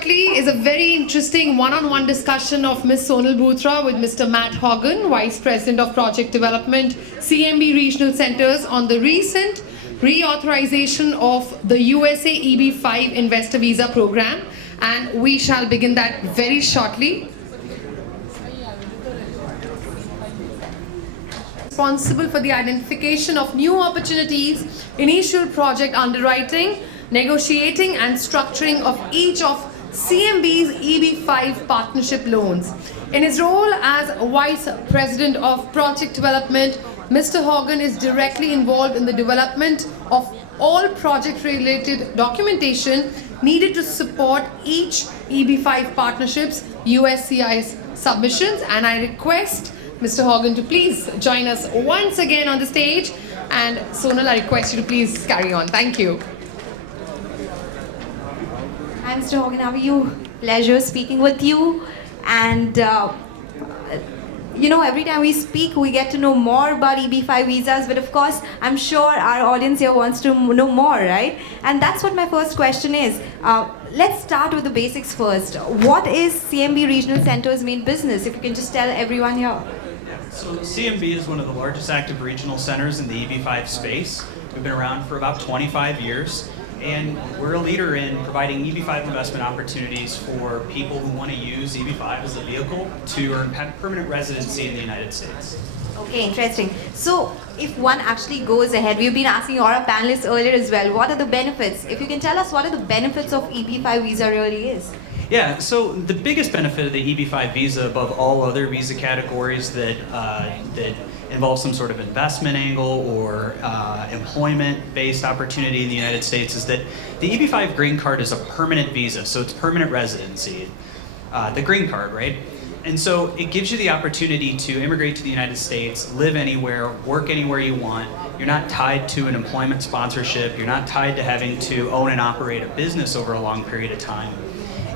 shortly is a very interesting one-on-one discussion of Ms. Sonal Bhutra with Mr. Matt Hogan, Vice President of Project Development, CMB Regional Centers, on the recent reauthorization of the USA EB5 Investor Visa Program, and we shall begin that very shortly. Responsible for the identification of new opportunities, initial project underwriting, negotiating and structuring of each of CMB's EB5 partnership loans. In his role as Vice President of Project Development, Mr. Hogan is directly involved in the development of all project-related documentation needed to support each EB5 partnership's USCIS submissions, and I request Mr. Hogan to please join us once again on the stage, and Sonal, I request you to please carry on. Thank you. Hi, Mr. Hogan, how are you? Pleasure speaking with you. And every time we speak, we get to know more about EB5 visas. But of course, I'm sure our audience here wants to know more, right? And that's what my first question is. Let's start with the basics first. What is CMB Regional Center's main business? If you can just tell everyone here. So CMB is one of the largest active regional centers in the EB5 space. We've been around for about 25 years. And we're a leader in providing EB5 investment opportunities for people who want to use EB5 as a vehicle to earn permanent residency in the United States. Okay, interesting. So if one actually goes ahead, we've been asking our panelists earlier as well, what are the benefits? If you can tell us what are the benefits of EB5 visa really is? Yeah, so the biggest benefit of the EB5 visa above all other visa categories that involve some sort of investment angle or employment-based opportunity in the United States is that the EB5 green card is a permanent visa, so it's permanent residency, the green card, right? And so it gives you the opportunity to immigrate to the United States, live anywhere, work anywhere you want. You're not tied to an employment sponsorship. You're not tied to having to own and operate a business over a long period of time.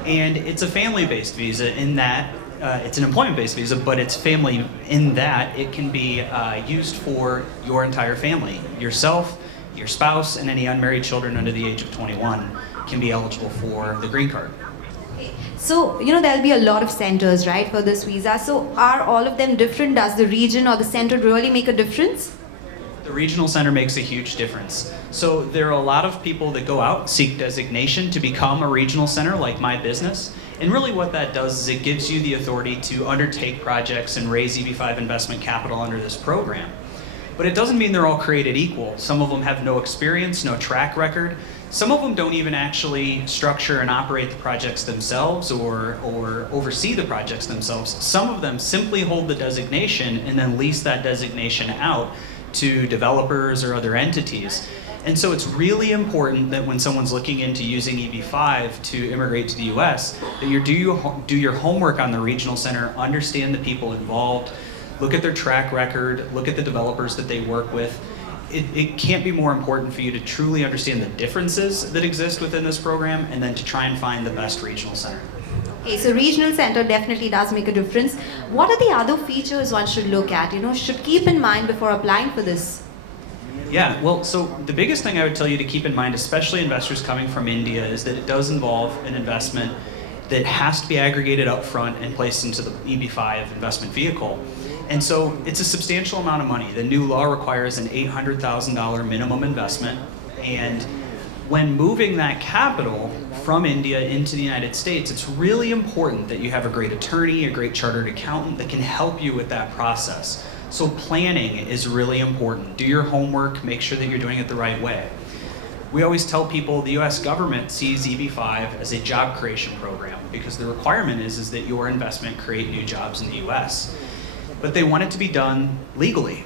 And it's a family-based visa in that it's an employment-based visa, but it's family in that it can be used for your entire family. Yourself, your spouse, and any unmarried children under the age of 21 can be eligible for the green card. So, there'll be a lot of centers, right, for this visa. So are all of them different? Does the region or the center really make a difference? The regional center makes a huge difference. So there are a lot of people that go out, seek designation to become a regional center like my business. And really what that does is it gives you the authority to undertake projects and raise EB5 investment capital under this program. But it doesn't mean they're all created equal. Some of them have no experience, no track record. Some of them don't even actually structure and operate the projects themselves or oversee the projects themselves. Some of them simply hold the designation and then lease that designation out to developers or other entities. And so it's really important that when someone's looking into using EB5 to immigrate to the US, that you do your homework on the regional center, understand the people involved, look at their track record, look at the developers that they work with. It can't be more important for you to truly understand the differences that exist within this program and then to try and find the best regional center. Okay, so regional center definitely does make a difference. What are the other features one should look at, should keep in mind before applying for this? Yeah, well, so the biggest thing I would tell you to keep in mind, especially investors coming from India, is that it does involve an investment that has to be aggregated up front and placed into the EB5 investment vehicle. And so it's a substantial amount of money. The new law requires an $800,000 minimum investment. And when moving that capital from India into the United States, it's really important that you have a great attorney, a great chartered accountant that can help you with that process. So planning is really important. Do your homework, make sure that you're doing it the right way. We always tell people the US government sees EB5 as a job creation program because the requirement is that your investment create new jobs in the US. But they want it to be done legally.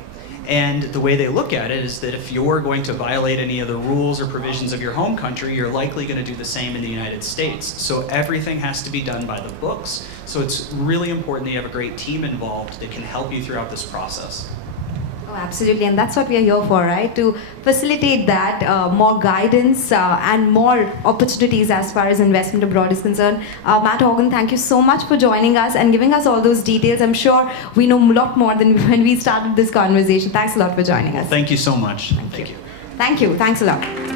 And the way they look at it is that if you're going to violate any of the rules or provisions of your home country, you're likely going to do the same in the United States. So everything has to be done by the books. So it's really important that you have a great team involved that can help you throughout this process. Oh, absolutely, and that's what we are here for, right? To facilitate that, more guidance and more opportunities as far as investment abroad is concerned. Matt Hogan, thank you so much for joining us and giving us all those details. I'm sure we know a lot more than when we started this conversation. Thanks a lot for joining us. Thank you so much. Thank you. Thank you. Thanks a lot.